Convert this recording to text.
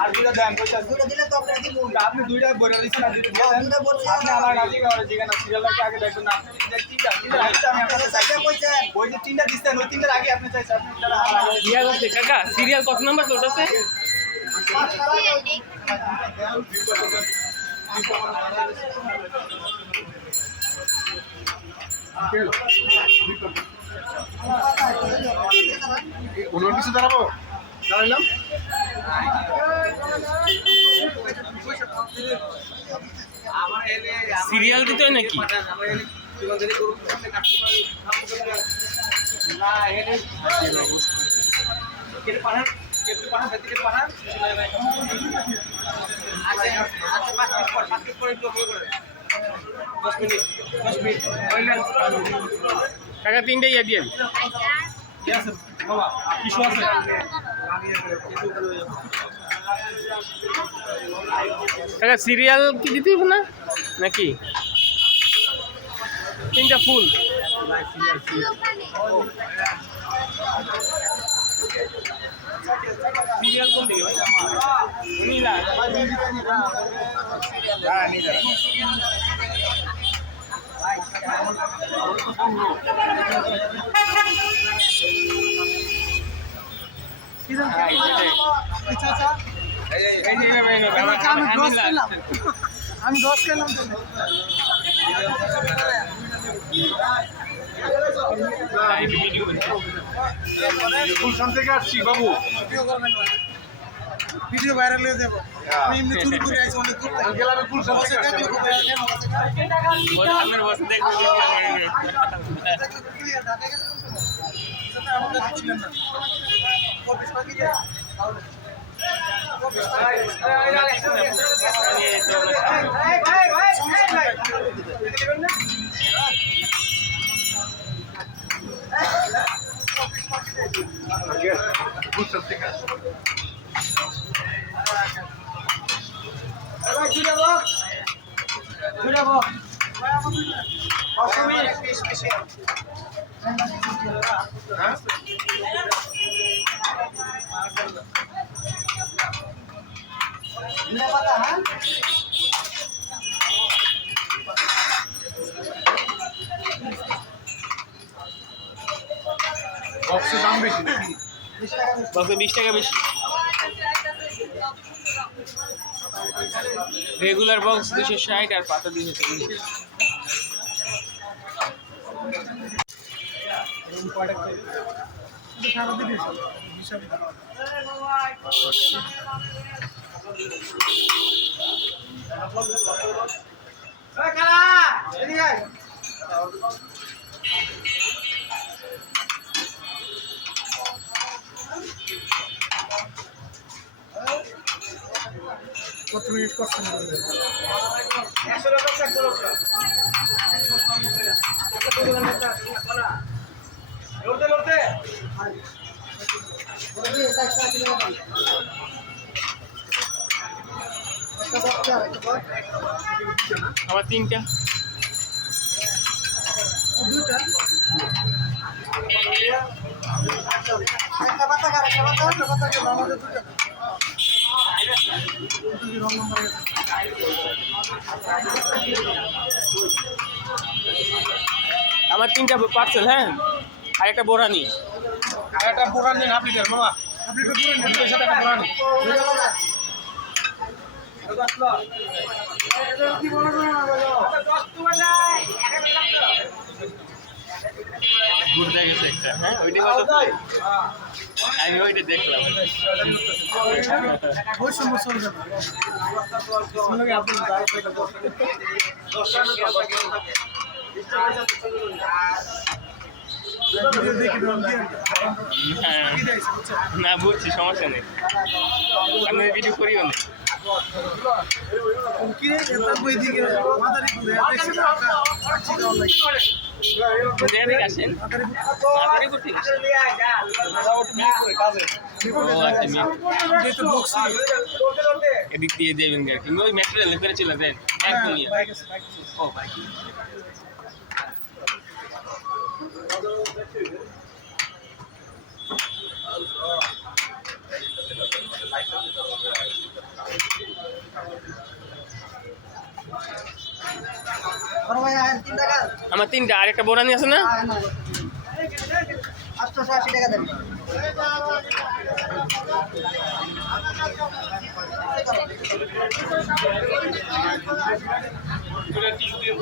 আর দুইটা দেন পয়সা দুইটা দিলে তো আপনারা দিব আপনি দুইটা বইরা দিছেন আর দুইটা দেন দুইটা বলছি আপনি আমার কাছে করে জিগানা সিরিয়ালটা আগে দেখুন না তিনটা আগে আমি আপনাদের সাইডে কইছেন ওই যে তিনটা দিছেন ওই তিনটার আগে আপনি চাইছেন আপনি তারা ইয়া আছে কাকা সিরিয়াল কত নাম্বার চলতেছে কোনো কিছু দাঁড়াবো দাঁড়ালাম সিরিয়াল দিতে হয় নাকি কাকা তিনটে ইয়া দিয়ে কাকা সিরিয়াল কি দিতে হবে না নাকি তিনটা ফুল সিরিয়াল কোন দিকে নীলা আমি 10 খেলাম গুলশান থেকে আসছি বাবু ভিডিও ভাইরাল হয়ে যাবে আমি এমনি চুরি করে আইছি অনেক দূর থেকে গেলাম গুলশান থেকে আসছি আমার বস দেখবে গুলশান থেকে আসছি বক্সের দাম বেশি বক্সে 20 টাকা বেশি রেগুলার বক্স 260 আর পাতা 240 কত মিনিট কষ্ট হবে 100 টাকা লড়তে লড়তে আমার তিনটা দুইটা একটা বাতা কার একটা বাতা আমাদের দুইটা আমার তিনটা পার্সেল হ্যাঁ আর একটা বোরানি আর একটা পুরান দিন আপনি দেন মামা আপনি তো পুরান দিন পয়সা টাকা পুরান ঘুরতে গেছে একটা হ্যাঁ ওইটা কত আমি ওইটা দেখলাম ওই সমস্যা হবে হ্যাঁ। না বুঝছি, সমস্যা নেই, আমি ভিডিও করিও না। এদিকে আসেন, মাদারীপুর থেকে আসেন। ও আচ্ছা, এদিক দিয়ে যাবেন আর কি, ওই ম্যাটেরিয়াল করে চলে যান একদমই। ও ভাই, আমার 3টা, আর একটা বোরানি আছে না? 880 টাকা দেন। টিস্যু দিয়ে